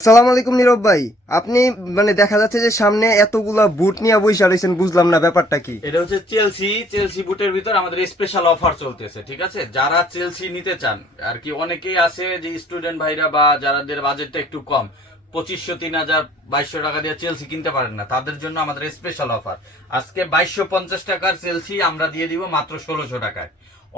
আসসালামু আলাইকুম নীরব ভাই। আপনি দেখা যাচ্ছে যে সামনে এতগুলা বুট নিয়ে বসে রয়েছেন, বুঝলাম না ব্যাপারটা কি। এটা হচ্ছে চেলসি বুটের ভিতর আমাদের স্পেশাল অফার চলতেছে। ঠিক আছে, যারা চেলসি নিতে চান আর কি, অনেকেই আছে যে স্টুডেন্ট ভাইরা বা যাদের বাজেটটা একটু কম, 2500 3000 2200 টাকা দিয়ে চেলসি কিনতে পারেন না, তাদের জন্য আমাদের স্পেশাল অফার। আজকে 2250 টাকার চেলসি আমরা দিয়ে দিব মাত্র 1600 টাকায়।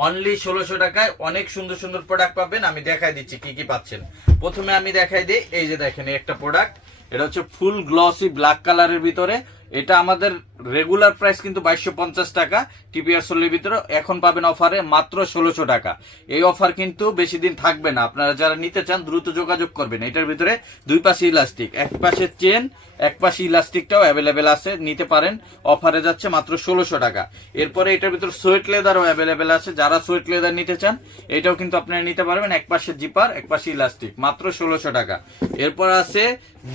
অনলি 1600 টাকায় অনেক সুন্দর সুন্দর প্রোডাক্ট পাবেন। আমি দেখাই দিচ্ছি কি কি পাচ্ছেন। প্রথমে আমি দেখাই দিই, এই যে দেখেন এই একটা প্রোডাক্ট, এটা হচ্ছে ফুল গ্লসি ব্ল্যাক কালারের ভিতরে। এটা আমাদের রেগুলার প্রাইস কিন্তু 2250 টাকা, টিপিআর সোলের ভিতরে এখন পাবেন অফারে মাত্র 1600 টাকা। এই অফার কিন্তু বেশি দিন থাকবে না, আপনারা যারা নিতে চান দ্রুত যোগাযোগ করবেন। এটার ভিতরে দুই পাশে ইলাস্টিক, এক পাশে চেন, এক পাশে ইলাস্টিকটাও অ্যাভেলেবেল আছে, নিতে পারেন। অফারে যাচ্ছে মাত্র 1600 টাকা। এরপরে এটার ভিতরে সোয়েট লেদারও অ্যাভেলেবেল আছে, যারা সোয়েট লেদার নিতে চান এটাও কিন্তু আপনারা নিতে পারবেন। এক পাশে জিপার, এক পাশে ইলাস্টিক, মাত্র 1600 টাকা। এরপর আছে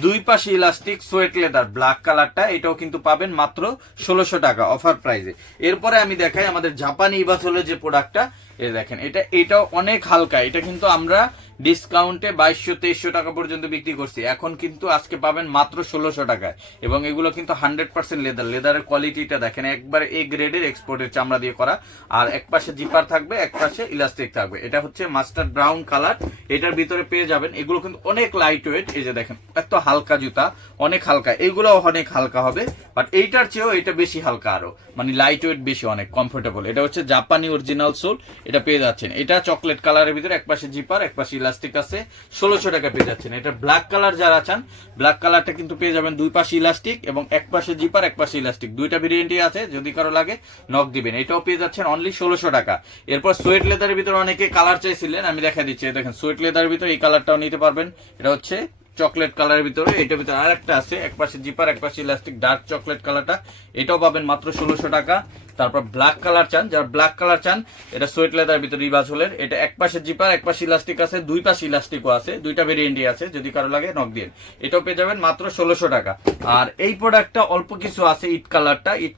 দুই পাশে ইলাস্টিক সোয়েট লেদার ব্ল্যাক কালারটা, এটাও কিন্তু পাবেন মাত্র 1600 টাকা অফার প্রাইসে। এরপরে আমি দেখাই আমাদের জাপানি ইভাসোলের যে প্রোডাক্টটা, এই দেখেন এটাও অনেক হালকা। এটা কিন্তু আমরা ডিসকাউন্টে 2200 টাকা পর্যন্ত বিক্রি করছি, এখন কিন্তু আজকে পাবেন মাত্র 1600 টাকায়। এবং এগুলো কিন্তু 100% লেদারের কোয়ালিটিটা দেখেন, একবারে এ গ্রেডের এক্সপোর্টের চামড়া দিয়ে করা। আর এক পাশে জিপার থাকবে, এক পাশে ইলাস্টিক থাকবে। এটা হচ্ছে মাস্টার্ড ব্রাউন কালার, এটার ভিতরে পেয়ে যাবেন। এগুলো কিন্তু অনেক লাইট ওয়েট, এই যে দেখেন এত হালকা জুতা, অনেক হালকা। এইগুলো অনেক হালকা হবে, বাট এইটার চেয়েও এটা বেশি হালকা, আরো মানে লাইট ওয়েট বেশি, অনেক কমফোর্টেবল। এটা হচ্ছে জাপানি অরিজিনাল সোল, এটা পেয়ে যাচ্ছেন। এটা চকলেট কালারের ভিতরে, এক পাশে জিপার, এক পাশে ইলাস্টিক আছে, 1600 টাকা পেয়ে যাচ্ছেন। এটা ব্ল্যাক কালার যারা চান, ব্ল্যাক কালারটা কিন্তু পেয়ে যাবেন দুই পাশে ইলাস্টিক এবং এক পাশে জিপার, এক পাশে ইলাস্টিক, দুইটা ভেরিয়েন্টই আছে। যদি কারো লাগে নক দিবেন। এটাও পেয়ে যাচ্ছেন অনলি 1600 টাকা। এরপর সোয়েট লেদারের ভিতরে অনেকে কালার চাইছিলেন, আমি দেখা দিচ্ছি। দেখেন সোয়েট লেদারের ভিতরে এই কালারটাও নিতে পারবেন। এটা হচ্ছে চকলেট কালারের ভিতরে, এটার ভিতরে আর একটা আছে, এক পাশে জিপার, এক পাশে ইলাস্টিক, ডার্ক চকলেট কালারটা, এটাও পাবেন মাত্র 1600 টাকা। তারপর ব্ল্যাক কালার চান, যারা ব্ল্যাক কালার চান, এটা সোয়েট লেদার ভিতরে রিভার্সোলের, এটা এক পাশে জিপার, এক পাশে ইলাস্টিক আছে, দুই পাশে ইলাস্টিকও আছে, দুইটা ভেরিয়েন্টই আছে। যদি কারো লাগে নক দিয়ে, এটাও পেয়ে যাবেন মাত্র 1600 টাকা। আর এই প্রোডাক্টটা অল্প কিছু আছে, ইট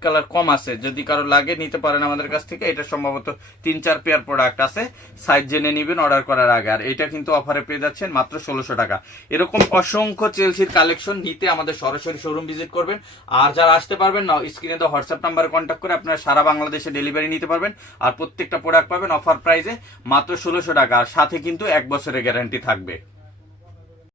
কালার কম আছে, যদি কারো লাগে নিতে পারেন আমাদের কাছ থেকে। এটা সম্ভবত 3-4 পেয়ার প্রোডাক্ট আছে, সাইজ জেনে নিবেন অর্ডার করার আগে। আর এটা কিন্তু অফারে পেয়ে যাচ্ছেন মাত্র 1600 টাকা। এরকম অসংখ্য চেলসির কালেকশন নিতে আমাদের সরাসরি শোরুম ভিজিট করবেন। আর যারা আসতে পারবেন না, স্ক্রিনে তো হোয়াটসঅ্যাপ নাম্বারে কন্ট্যাক্ট করে আপনারা সারা বাংলাদেশে ডেলিভারি নিতে পারবেন। আর প্রত্যেকটা প্রোডাক্ট পাবেন অফার প্রাইসে মাত্র 1600 টাকা, আর সাথে কিন্তু 1 বছরের গ্যারান্টি থাকবে।